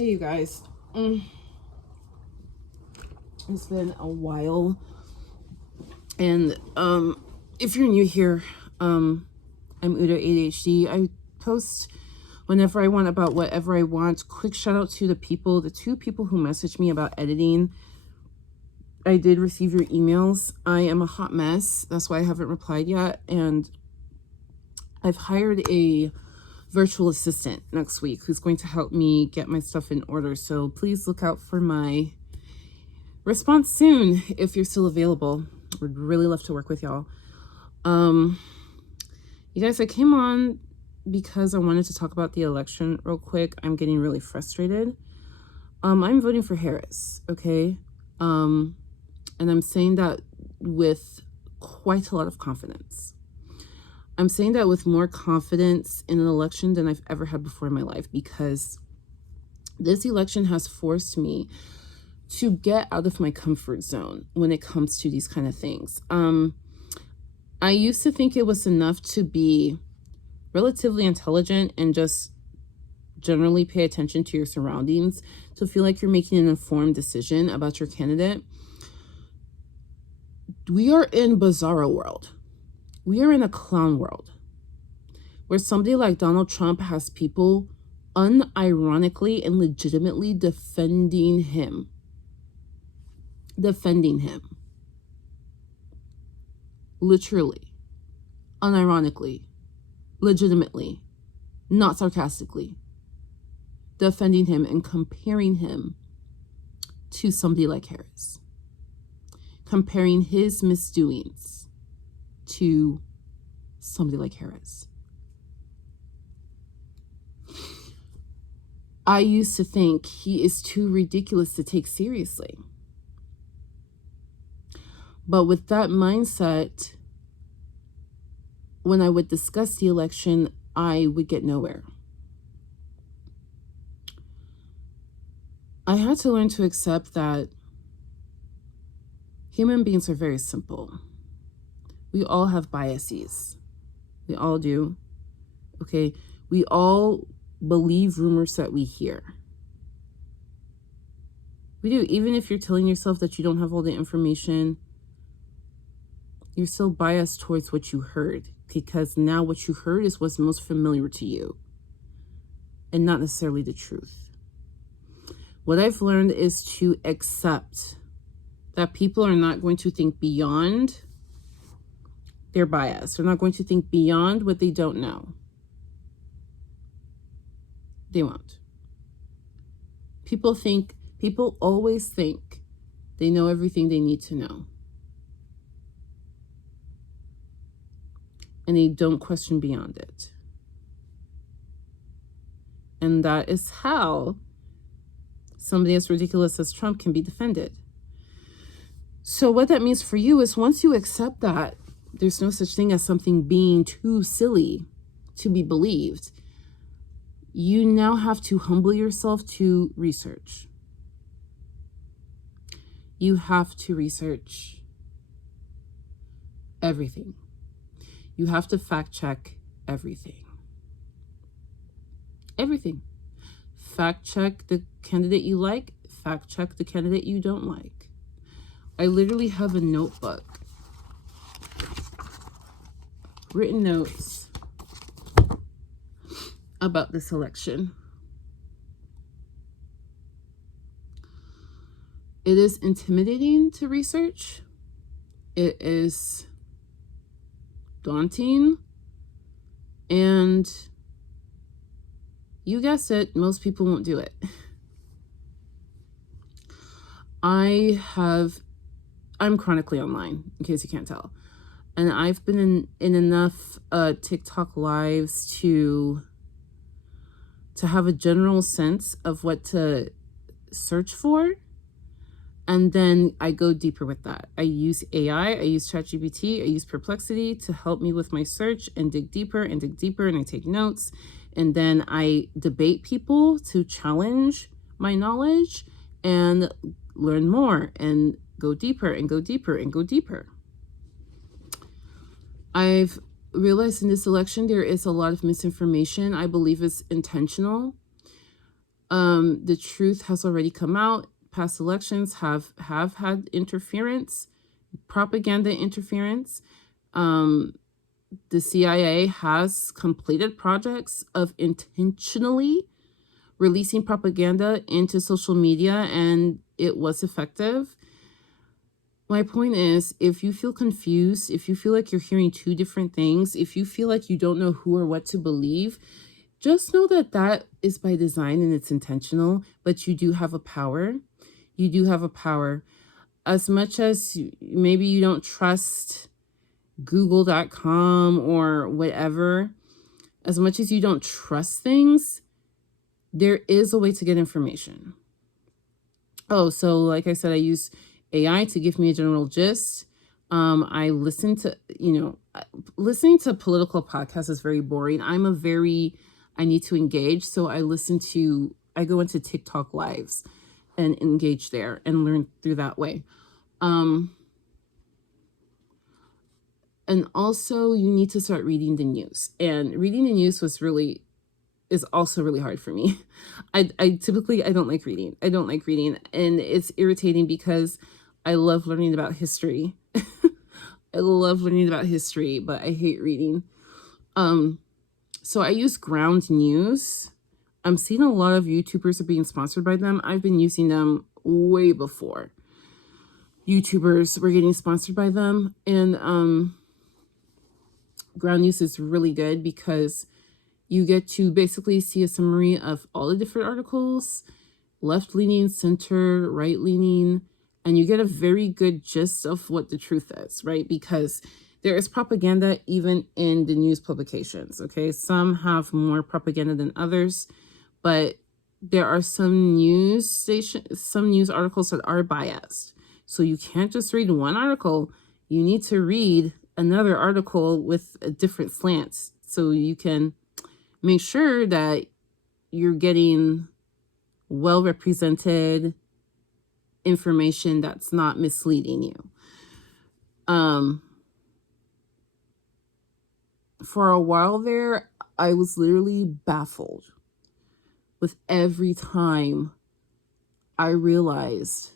Hey, you guys. It's been a while, and if you're new here, I'm Uda ADHD. I post whenever I want about whatever I want. Quick shout out to the two people who messaged me about editing. I did receive your emails. I am a hot mess. That's why I haven't replied yet, and I've hired a virtual assistant next week who's going to help me get my stuff in order. So please look out for my response soon if you're still available. Would really love to work with y'all. You guys, I came on because I wanted to talk about the election real quick. I'm getting really frustrated. I'm voting for Harris, okay? And I'm saying that with quite a lot of confidence. I'm saying that with more confidence in an election than I've ever had before in my life, because this election has forced me to get out of my comfort zone when it comes to these kind of things. I used to think it was enough to be relatively intelligent and just generally pay attention to your surroundings to feel like you're making an informed decision about your candidate. We are in bizarro world. We are in a clown world where somebody like Donald Trump has people unironically and legitimately defending him. Literally, unironically, legitimately, not sarcastically, defending him and comparing him to somebody like Harris, comparing his misdoings to somebody like Harris. I used to think he is too ridiculous to take seriously. But with that mindset, when I would discuss the election, I would get nowhere. I had to learn to accept that human beings are very simple. We all have biases. We all do. Okay? We all believe rumors that we hear. We do. Even if you're telling yourself that you don't have all the information, you're still biased towards what you heard, because now what you heard is what's most familiar to you and not necessarily the truth. What I've learned is to accept that people are not going to think beyond their bias. They're not going to think beyond what they don't know. They won't. People always think they know everything they need to know. And they don't question beyond it. And that is how somebody as ridiculous as Trump can be defended. So what that means for you is, once you accept that there's no such thing as something being too silly to be believed, you now have to humble yourself to research. You have to research everything. You have to fact check everything. Everything. Fact check the candidate you like. Fact check the candidate you don't like. I literally have a notebook. Written notes about this election. It is intimidating to research. It is daunting. And you guessed it, most people won't do it. I'm chronically online, in case you can't tell. And I've been in enough TikTok lives to have a general sense of what to search for. And then I go deeper with that. I use AI, I use ChatGPT, I use Perplexity to help me with my search and dig deeper, and I take notes. And then I debate people to challenge my knowledge and learn more and go deeper and go deeper and go deeper. I've realized in this election there is a lot of misinformation. I believe it's intentional. The truth has already come out. Past elections have had interference, propaganda interference. The CIA has completed projects of intentionally releasing propaganda into social media, and it was effective. My point is, if you feel confused, if you feel like you're hearing two different things, if you feel like you don't know who or what to believe, just know that that is by design and it's intentional, but you do have a power. You do have a power. As much as maybe you don't trust Google.com or whatever, as much as you don't trust things, there is a way to get information. Oh, so like I said, I use AI to give me a general gist. I listen to, listening to political podcasts is very boring. I need to engage. So I go into TikTok lives and engage there and learn through that way. And also you need to start reading the news. And reading the news is also really hard for me. I don't like reading. And it's irritating because I love learning about history. I love learning about history, but I hate reading. So I use Ground News. I'm seeing a lot of YouTubers are being sponsored by them. I've been using them way before YouTubers were getting sponsored by them. And Ground News is really good because you get to basically see a summary of all the different articles, left-leaning, center, right-leaning, and you get a very good gist of what the truth is, right? Because there is propaganda even in the news publications, okay? Some have more propaganda than others, but there are some news articles that are biased. So you can't just read one article. You need to read another article with a different slants so you can make sure that you're getting well represented information that's not misleading you. For a while there, I was literally baffled with every time I realized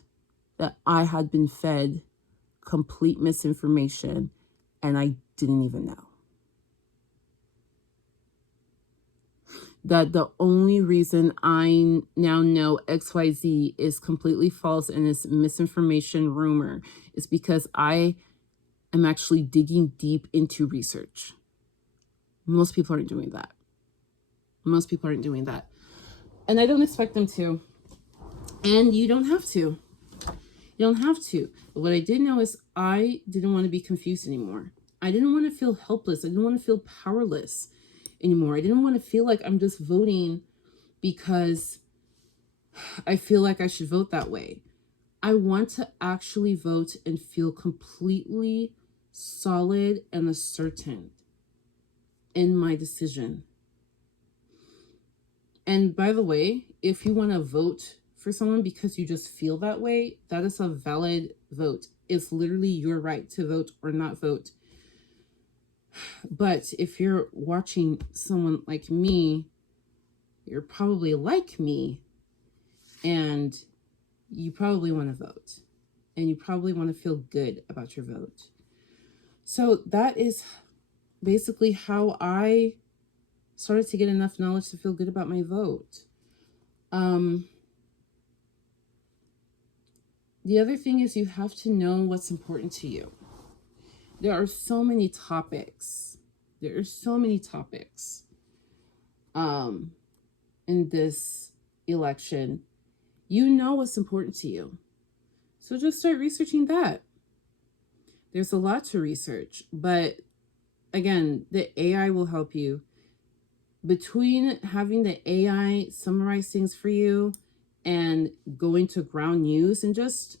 that I had been fed complete misinformation and I didn't even know. That the only reason I now know XYZ is completely false and is misinformation rumor is because I am actually digging deep into research. Most people aren't doing that. And I don't expect them to. And you don't have to. But what I did know is I didn't want to be confused anymore. I didn't want to feel helpless. I didn't want to feel powerless anymore. I didn't want to feel like I'm just voting because I feel like I should vote that way. I want to actually vote and feel completely solid and certain in my decision. And by the way, if you want to vote for someone because you just feel that way, that is a valid vote. It's literally your right to vote or not vote. But if you're watching someone like me, you're probably like me, and you probably want to vote, and you probably want to feel good about your vote. So that is basically how I started to get enough knowledge to feel good about my vote. The other thing is you have to know what's important to you. There are so many topics. In this election. You know what's important to you. So just start researching that. There's a lot to research, but again, the AI will help you. Between having the AI summarize things for you and going to Ground News and just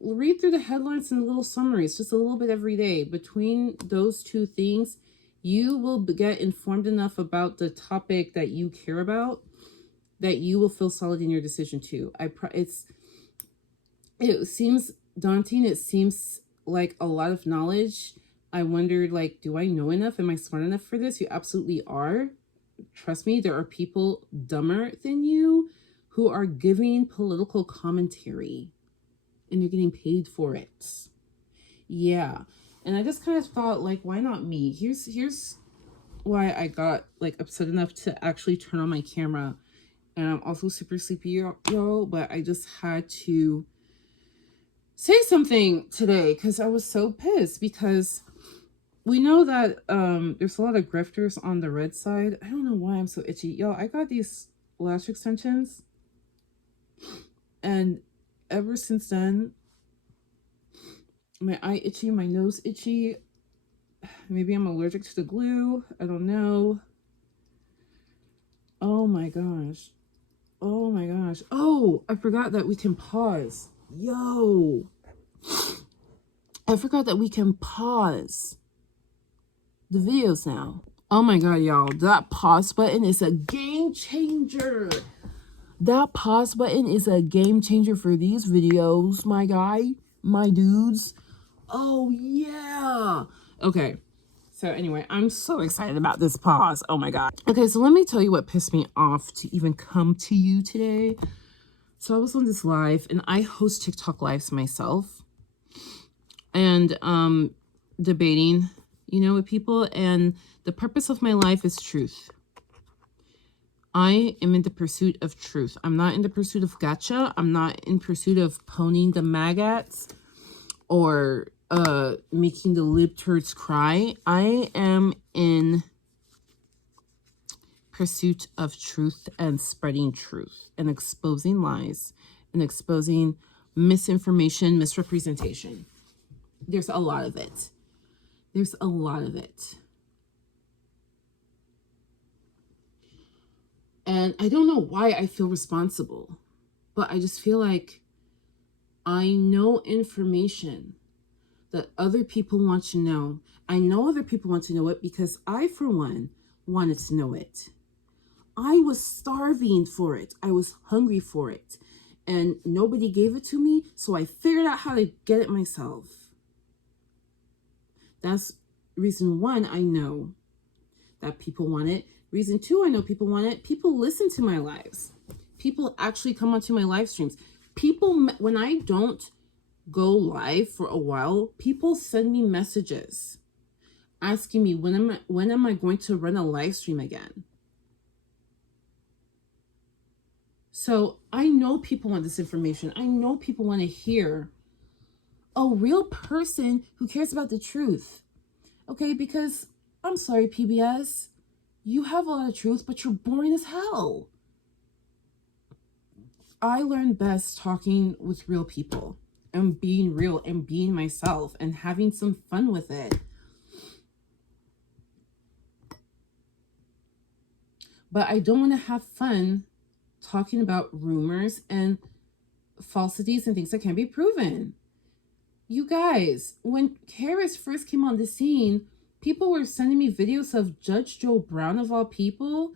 read through the headlines and little summaries, just a little bit every day. Between those two things, you will get informed enough about the topic that you care about that you will feel solid in your decision too. It seems daunting. It seems like a lot of knowledge. I wondered, do I know enough? Am I smart enough for this? You absolutely are. trust me, there are people dumber than you who are giving political commentary and you're getting paid for it. Yeah. And I just kind of thought, like, why not me? Here's why I got like upset enough to actually turn on my camera. And I'm also super sleepy, y'all, but I just had to say something today because I was so pissed, because we know that there's a lot of grifters on the red side. I don't know why I'm so itchy. Y'all, I got these lash extensions, and ever since then, my eye itchy, my nose itchy. Maybe I'm allergic to the glue. I don't know. Oh my gosh. Oh my gosh. Oh, I forgot that we can pause. Yo. I forgot that we can pause the videos now. Oh my god, y'all. That pause button is a game changer. That pause button is a game changer for these videos, my guy, my dudes. Oh yeah. Okay. So anyway, I'm so excited about this pause. Oh my god. Okay, so let me tell you what pissed me off to even come to you today. So I was on this live, and I host TikTok lives myself, and debating, with people, and the purpose of my life is truth. I am in the pursuit of truth. I'm not in the pursuit of gotcha. I'm not in pursuit of poning the maggots or making the lib turds cry. I am in pursuit of truth and spreading truth and exposing lies and exposing misinformation, misrepresentation. There's a lot of it. There's a lot of it. And I don't know why I feel responsible, but I just feel like I know information that other people want to know. I know other people want to know it because I, for one, wanted to know it. I was starving for it. I was hungry for it. And nobody gave it to me, so I figured out how to get it myself. That's reason one, I know that people want it. Reason two, I know people want it. People listen to my lives. People actually come onto my live streams. People, when I don't go live for a while, people send me messages asking me, when am I going to run a live stream again? So I know people want this information. I know people want to hear a real person who cares about the truth. Okay, because I'm sorry, PBS, you have a lot of truth, but you're boring as hell. I learn best talking with real people and being real and being myself and having some fun with it. But I don't want to have fun talking about rumors and falsities and things that can't be proven. You guys, when Harris first came on the scene, people were sending me videos of Judge Joe Brown, of all people,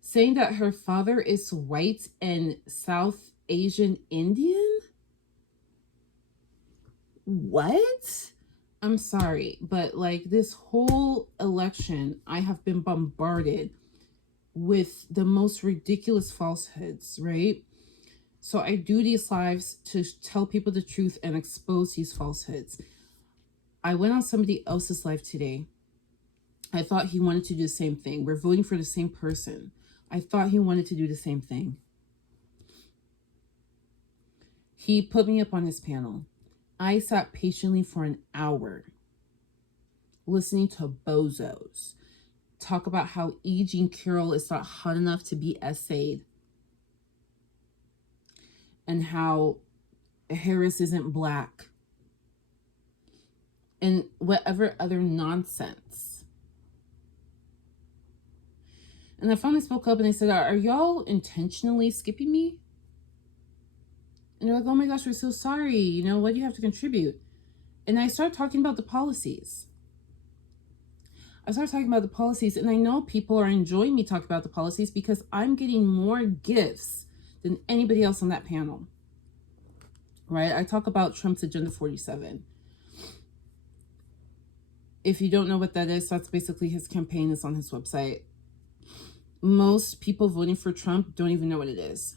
saying that her father is white and South Asian Indian. What? I'm sorry, but like this whole election, I have been bombarded with the most ridiculous falsehoods, right? So I do these lives to tell people the truth and expose these falsehoods. I went on somebody else's live today. I thought he wanted to do the same thing. We're voting for the same person. I thought he wanted to do the same thing. He put me up on his panel. I sat patiently for an hour listening to bozos talk about how E. Jean Carroll is not hot enough to be essayed, and how Harris isn't black, and whatever other nonsense. And I finally spoke up and I said, are y'all intentionally skipping me? And they're like, oh my gosh, we're so sorry. What do you have to contribute? And I started talking about the policies. And I know people are enjoying me talk about the policies because I'm getting more gifts than anybody else on that panel. Right? I talk about Trump's Agenda 47. If you don't know what that is, that's basically his campaign. It's on his website. most people voting for Trump don't even know what it is,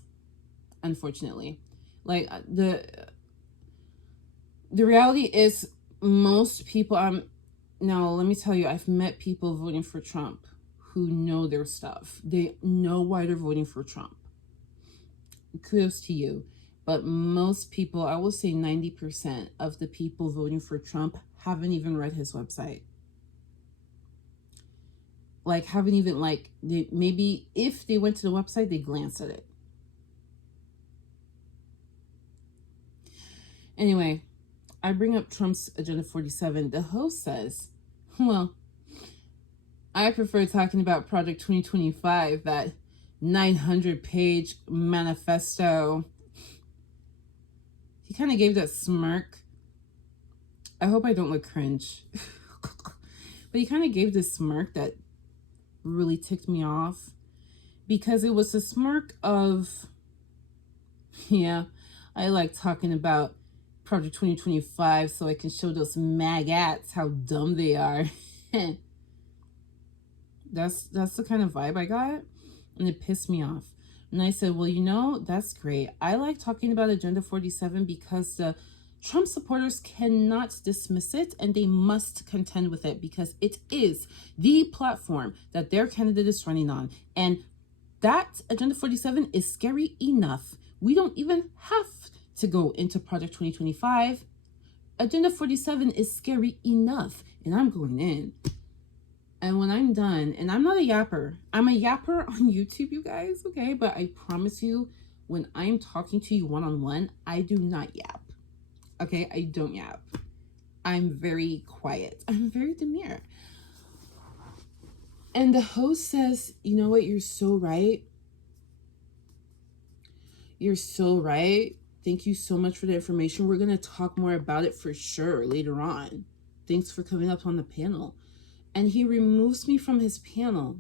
unfortunately. Like the reality is most people now let me tell you, I've met people voting for Trump who know their stuff. They know why they're voting for Trump. Kudos to you. But most people, I will say 90% of the people voting for Trump haven't even read his website. Like, haven't even, like, maybe if they went to the website, they glanced at it. Anyway, I bring up Trump's Agenda 47. The host says, well, I prefer talking about Project 2025, that 900-page manifesto. He kind of gave that smirk. I hope I don't look cringe. But he kind of gave this smirk that really ticked me off, because it was a smirk of, yeah, I like talking about Project 2025 so I can show those maggots how dumb they are. That's the kind of vibe I got, and it pissed me off. And I said, well, you know, that's great. I like talking about Agenda 47 because the Trump supporters cannot dismiss it, and they must contend with it, because it is the platform that their candidate is running on. And that Agenda 47 is scary enough. We don't even have to go into Project 2025. Agenda 47 is scary enough, and I'm going in. And when I'm done, and I'm not a yapper. I'm a yapper on YouTube, you guys, okay? But I promise you, when I'm talking to you one-on-one, I do not yap. Okay? I don't yap. I'm very quiet. I'm very demure. And the host says, you know what? You're so right. You're so right. Thank you so much for the information. We're going to talk more about it for sure later on. Thanks for coming up on the panel. And he removes me from his panel.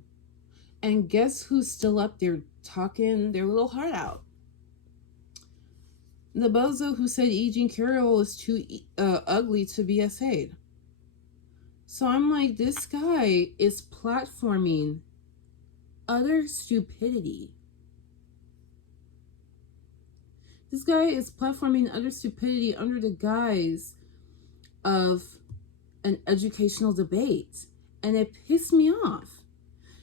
And guess who's still up there talking their little heart out? The bozo who said E. Jean Carroll is too ugly to be essayed. So I'm like, this guy is platforming utter stupidity. This guy is platforming utter stupidity under the guise of an educational debate. And it pissed me off,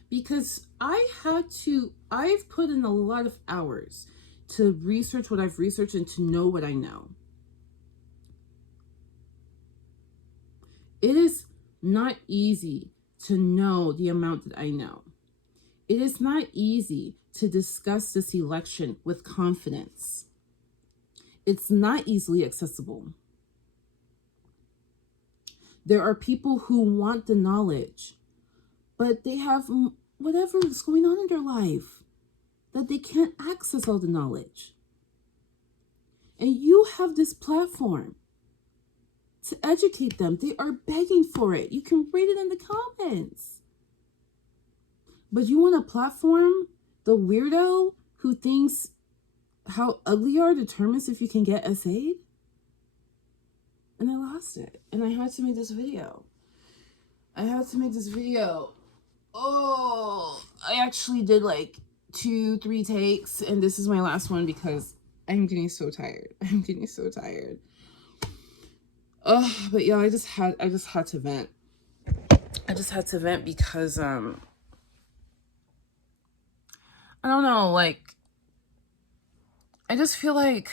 because I've put in a lot of hours to research what I've researched and to know what I know. It is not easy to know the amount that I know. It is not easy to discuss this election with confidence. It's not easily accessible. There are people who want the knowledge, but they have whatever is going on in their life that they can't access all the knowledge. And you have this platform to educate them. They are begging for it. You can read it in the comments. But you want to platform the weirdo who thinks how ugly you are determines if you can get essayed? And I lost it. And I had to make this video. Oh, I actually did like 2-3 takes, and this is my last one because I'm getting so tired. But yeah, I just had to vent. Because I don't know, like, I just feel like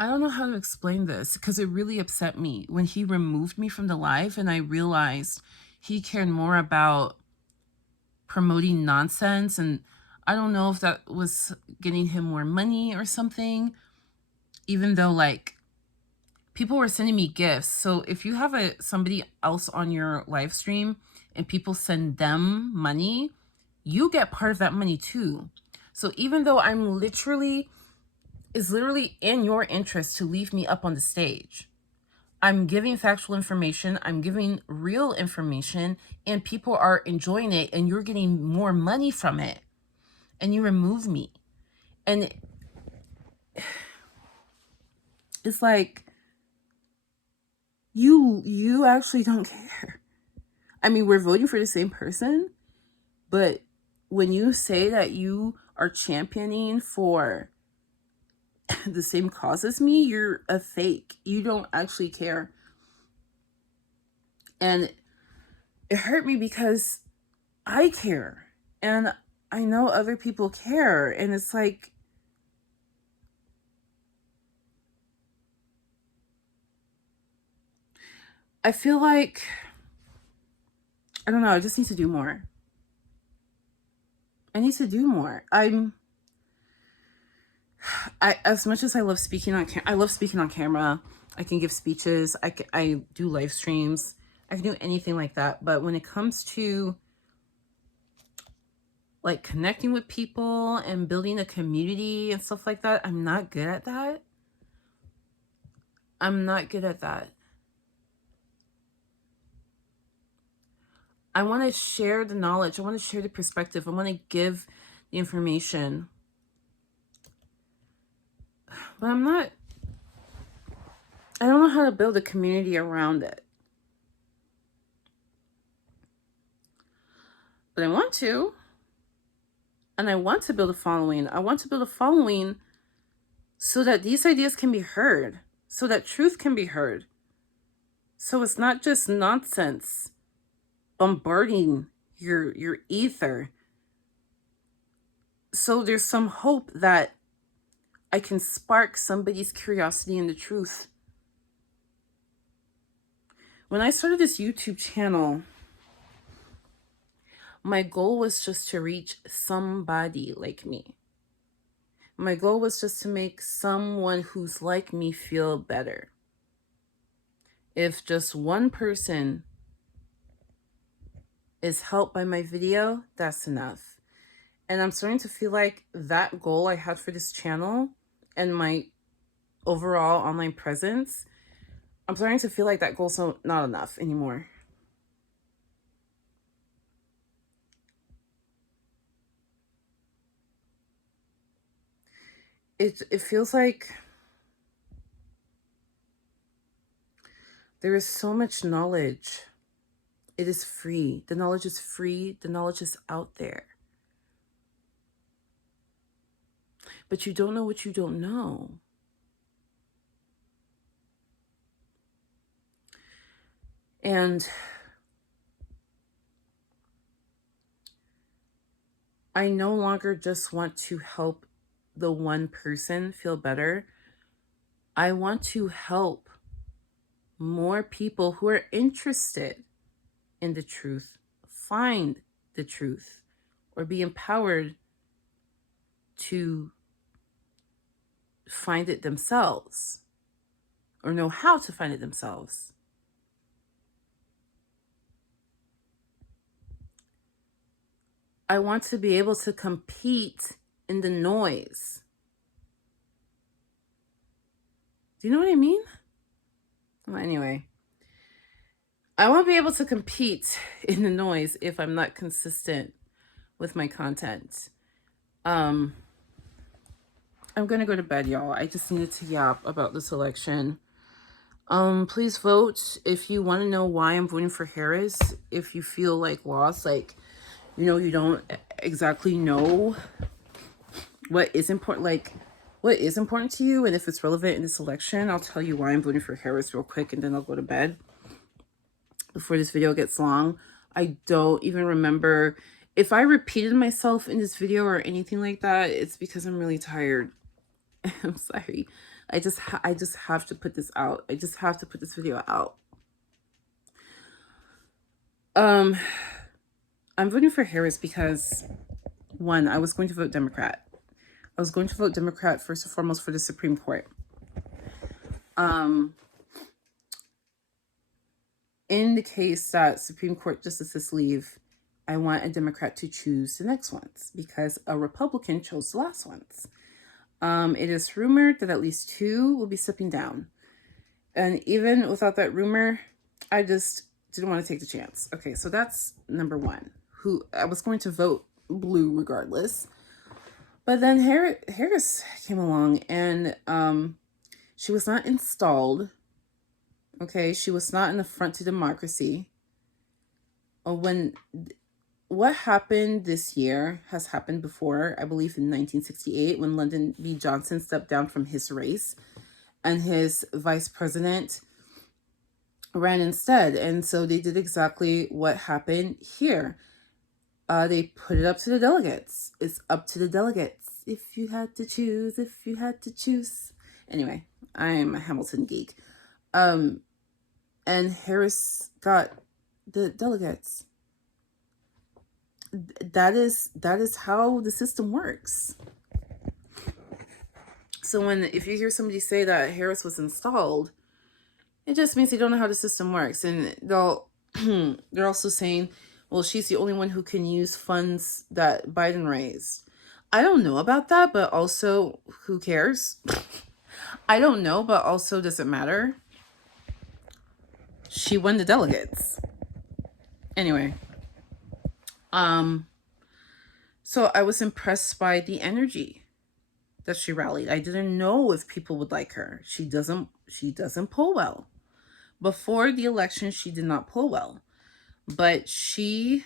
I don't know how to explain this, because it really upset me when he removed me from the live, and I realized he cared more about promoting nonsense, and I don't know if that was getting him more money or something, even though, like, people were sending me gifts. So if you have somebody else on your live stream and people send them money, you get part of that money too. So even though it's literally in your interest to leave me up on the stage, I'm giving factual information, I'm giving real information, and people are enjoying it, and you're getting more money from it, and you remove me. And it's like, You actually don't care. I mean, we're voting for the same person, but when you say that you are championing for the same cause as me, you're a fake. You don't actually care. And it hurt me because I care. And I know other people care. And it's like, I feel like, I don't know, I just need to do more. I need to do more. As much as I love speaking on I love speaking on camera. I can give speeches. I do live streams. I can do anything like that. But when it comes to like connecting with people and building a community and stuff like that, I'm not good at that. I'm not good at that. I want to share the knowledge. I want to share the perspective. I want to give the information. But I don't know how to build a community around it. But I want to. And I want to build a following. I want to build a following so that these ideas can be heard, so that truth can be heard. So it's not just nonsense bombarding your ether. So there's some hope that I can spark somebody's curiosity in the truth. When I started this YouTube channel, my goal was just to reach somebody like me. My goal was just to make someone who's like me feel better. If just one person is helped by my video, that's enough. And I'm starting to feel like that goal I had for this channel and my overall online presence, I'm starting to feel like that goal's not enough anymore. It feels like there is so much knowledge. It is free. The knowledge is free. The knowledge is out there. But you don't know what you don't know. And I no longer just want to help the one person feel better. I want to help more people who are interested in the truth find the truth or be empowered to find it themselves or know how to find it themselves. I want to be able to compete in the noise. Do you know what I mean? Well, anyway, I won't be able to compete in the noise if I'm not consistent with my content. I'm gonna go to bed, y'all. I just needed to yap about this election. Please vote if you want to know why I'm voting for Harris. If you feel like lost, like, you know, you don't exactly know what is important, like what is important to you, and if it's relevant in this election, I'll tell you why I'm voting for Harris real quick, and then I'll go to bed before this video gets long. I don't even remember if I repeated myself in this video or anything like that. It's because I'm really tired. I'm sorry. I just have to put this out. I just have to put this video out. I'm voting for Harris because, one, I was going to vote Democrat. I was going to vote Democrat first and foremost for the Supreme Court. In the case that Supreme Court justices leave, I want a Democrat to choose the next ones because a Republican chose the last ones. It is rumored that at least 2 will be stepping down. And even without that rumor, I just didn't want to take the chance. Okay, so that's number 1. Who I was going to vote blue regardless. But then Harris came along and she was not installed. Okay, she was not in the front to democracy. When what happened this year has happened before, I believe in 1968, when Lyndon B. Johnson stepped down from his race and his vice president ran instead. And so they did exactly what happened here. They put it up to the delegates. It's up to the delegates. If you had to choose, if you had to choose. Anyway, I'm a Hamilton geek. And Harris got the delegates. That is how the system works. So if you hear somebody say that Harris was installed, it just means they don't know how the system works. And they're also saying, well, she's the only one who can use funds that Biden raised. I don't know about that, but also, who cares? I don't know, but also, does it matter? She won the delegates. Anyway. So I was impressed by the energy that she rallied. I didn't know if people would like her. She doesn't pull well. Before the election, she did not pull well. But she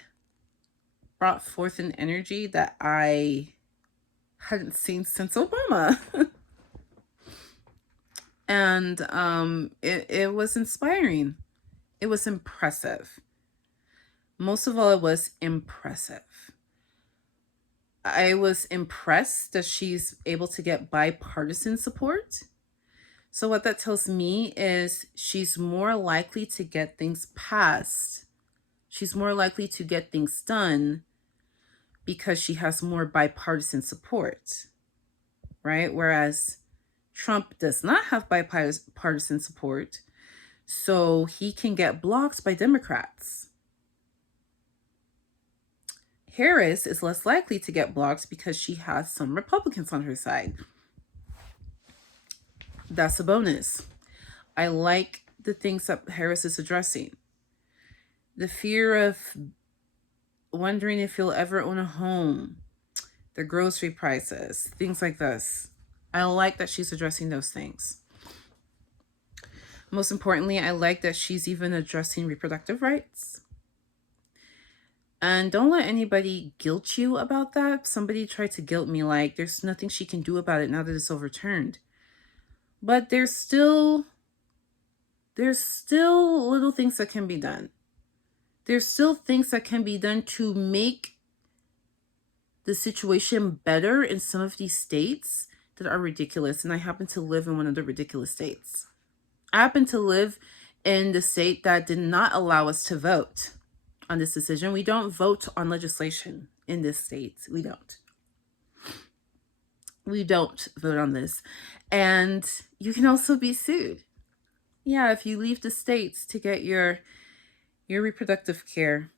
brought forth an energy that I hadn't seen since Obama. And it was inspiring. It was impressive. Most of all, it was impressive. I was impressed that she's able to get bipartisan support. So what that tells me is she's more likely to get things passed. She's more likely to get things done because she has more bipartisan support, right? Whereas Trump does not have bipartisan support, so he can get blocked by Democrats. Harris is less likely to get blocked because she has some Republicans on her side. That's a bonus. I like the things that Harris is addressing. The fear of wondering if you'll ever own a home, the grocery prices, things like this. I like that she's addressing those things. Most importantly, I like that she's even addressing reproductive rights. And don't let anybody guilt you about that. Somebody tried to guilt me like there's nothing she can do about it now that it's overturned. But there's still little things that can be done. There's still things that can be done to make the situation better in some of these states that are ridiculous. And I happen to live in one of the ridiculous states. I happen to live in the state that did not allow us to vote on this decision. We don't vote on legislation in this state. We don't vote on this. And you can also be sued. Yeah, if you leave the states to get your reproductive care,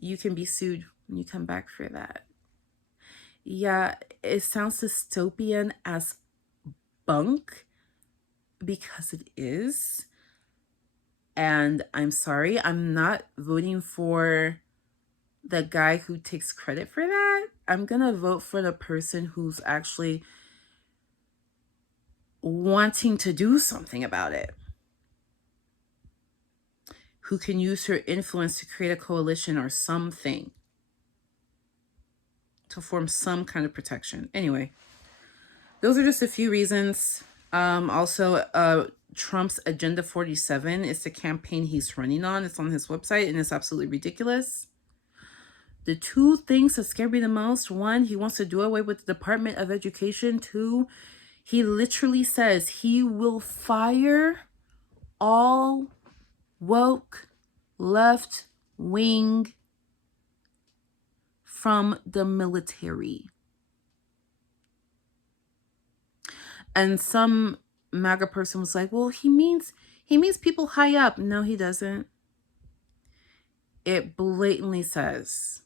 you can be sued when you come back for that. Yeah, it sounds dystopian as bunk because it is. And I'm sorry, I'm not voting for the guy who takes credit for that. I'm going to vote for the person who's actually wanting to do something about it, who can use her influence to create a coalition or something to form some kind of protection. Anyway, those are just a few reasons. Also, Trump's Agenda 47 is the campaign he's running on. It's on his website, and it's absolutely ridiculous. The two things that scare me the most: one, he wants to do away with the Department of Education. Two, he literally says he will fire all woke left wing from the military. And some MAGA person was like, well, he means people high up. No, he doesn't. It blatantly says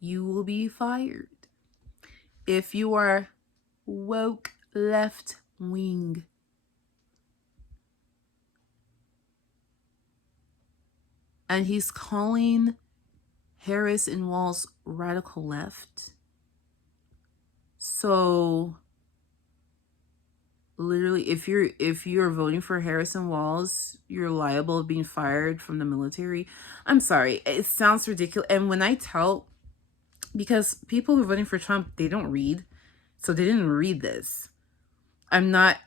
you will be fired if you are woke left wing. And he's calling Harris and Walz radical left. So literally, if you're voting for Harrison Walls, you're liable of being fired from the military. I'm sorry, it sounds ridiculous. And when I tell, because people who are voting for Trump, they don't read, so they didn't read this. I'm not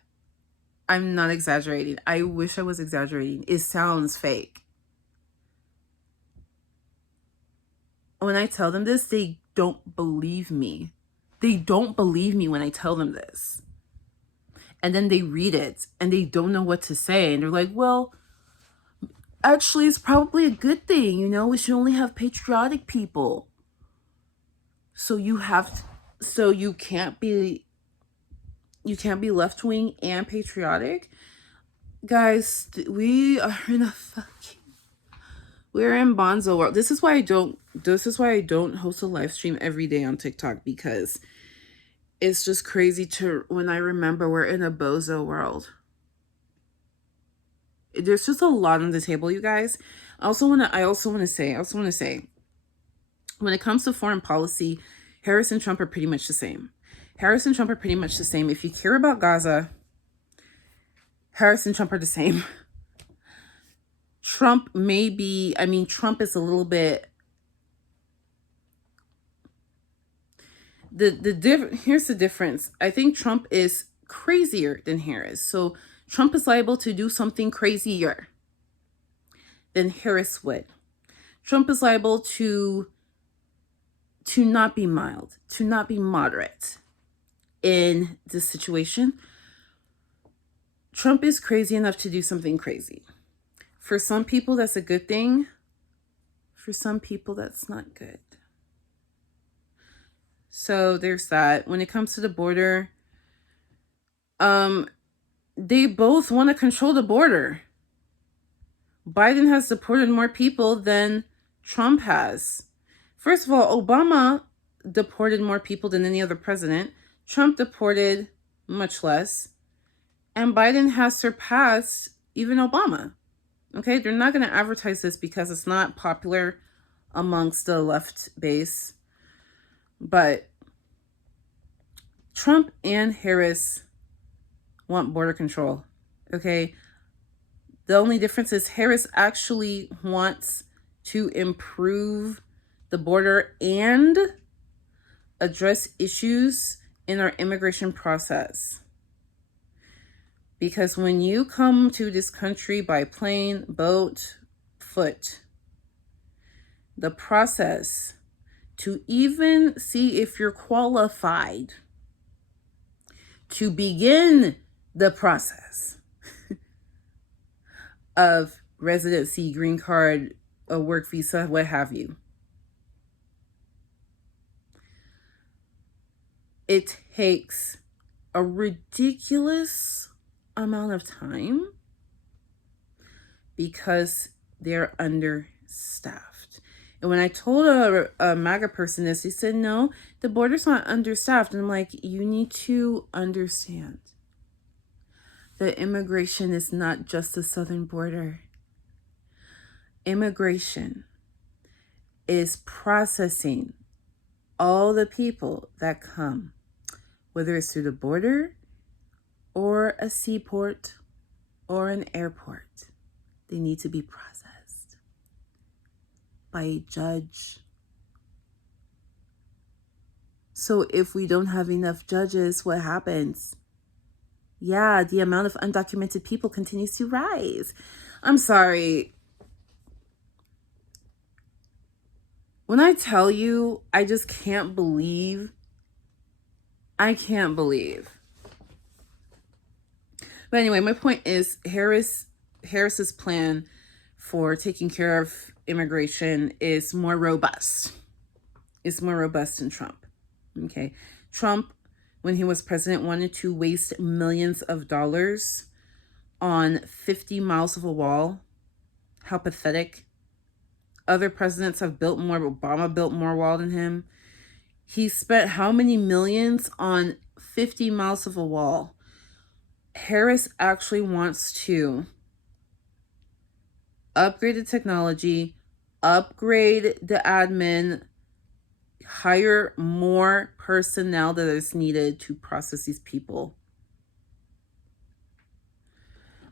exaggerating. I wish I was exaggerating. It sounds fake. When I tell them this, they don't believe me. They don't believe me when I tell them this. And then they read it and they don't know what to say. And they're like, well, actually, it's probably a good thing. You know, we should only have patriotic people. So you can't be left-wing and patriotic. Guys, we're in Bonzo world. This is why I don't host a live stream every day on TikTok, because it's just crazy when I remember we're in a bozo world. There's just a lot on the table, you guys. I also want to say, when it comes to foreign policy, Harris and Trump are pretty much the same. If you care about Gaza, Harris and Trump are the same. Trump is a little bit, here's the difference. I think Trump is crazier than Harris. So Trump is liable to do something crazier than Harris would. Trump is liable to not be mild, to not be moderate in this situation. Trump is crazy enough to do something crazy. For some people, that's a good thing. For some people, that's not good. So there's that. When it comes to the border, they both want to control the border. Biden has deported more people than Trump has. First of all, Obama deported more people than any other president. Trump deported much less. And Biden has surpassed even Obama. Okay, they're not going to advertise this because it's not popular amongst the left base. But Trump and Harris want border control. Okay, the only difference is Harris actually wants to improve the border and address issues in our immigration process. Because when you come to this country by plane, boat, foot, the process to even see if you're qualified to begin the process of residency, green card, a work visa, what have you, it takes a ridiculous amount of time because they're understaffed. And when I told a MAGA person this, he said, no, the border's not understaffed. And I'm like, you need to understand that immigration is not just the southern border. Immigration is processing all the people that come, whether it's through the border or a seaport or an airport. They need to be processed by a judge. So if we don't have enough judges, what happens? Yeah, the amount of undocumented people continues to rise. I'm sorry. When I tell you, I just can't believe. I can't believe. But anyway, my point is Harris's plan for taking care of immigration is more robust. It's more robust than Trump. Okay. Trump, when he was president, wanted to waste millions of dollars on 50 miles of a wall. How pathetic. Other presidents have built more. Obama built more wall than him. He spent how many millions on 50 miles of a wall? Harris actually wants to upgrade the technology, upgrade the admin, hire more personnel that is needed to process these people.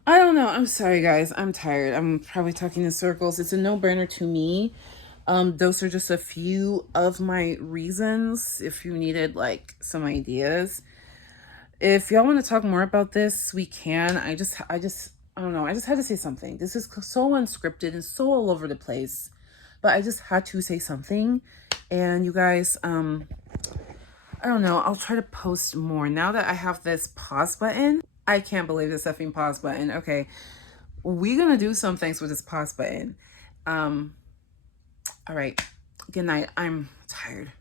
I don't know. I'm sorry, guys. I'm tired. I'm probably talking in circles. It's a no-brainer to me. Those are just a few of my reasons. If you needed like some ideas, if y'all want to talk more about this, we can. I don't know. I just had to say something. This is so unscripted and so all over the place, but I just had to say something. And you guys, I don't know. I'll try to post more now that I have this pause button. I can't believe this effing pause button. Okay, we're gonna do some things with this pause button. All right. Good night. I'm tired.